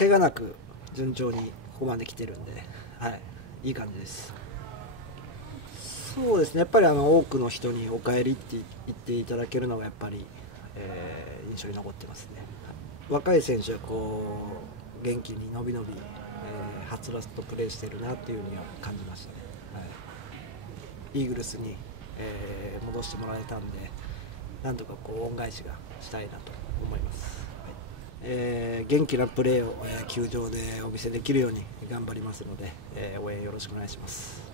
怪我なく順調にここまで来てるんで、はい、いい感じです。そうですね、やっぱり多くの人にお帰りって言っていただけるのがやっぱり、印象に残ってますね。若い選手はこう元気にのびのび、はつらつとプレーしてるなっていうふうには感じましたね。はい、イーグルスに、戻してもらえたんで、なんとかこう恩返しがしたいなと思います。元気なプレーを、球場でお見せできるように頑張りますので、応援よろしくお願いします。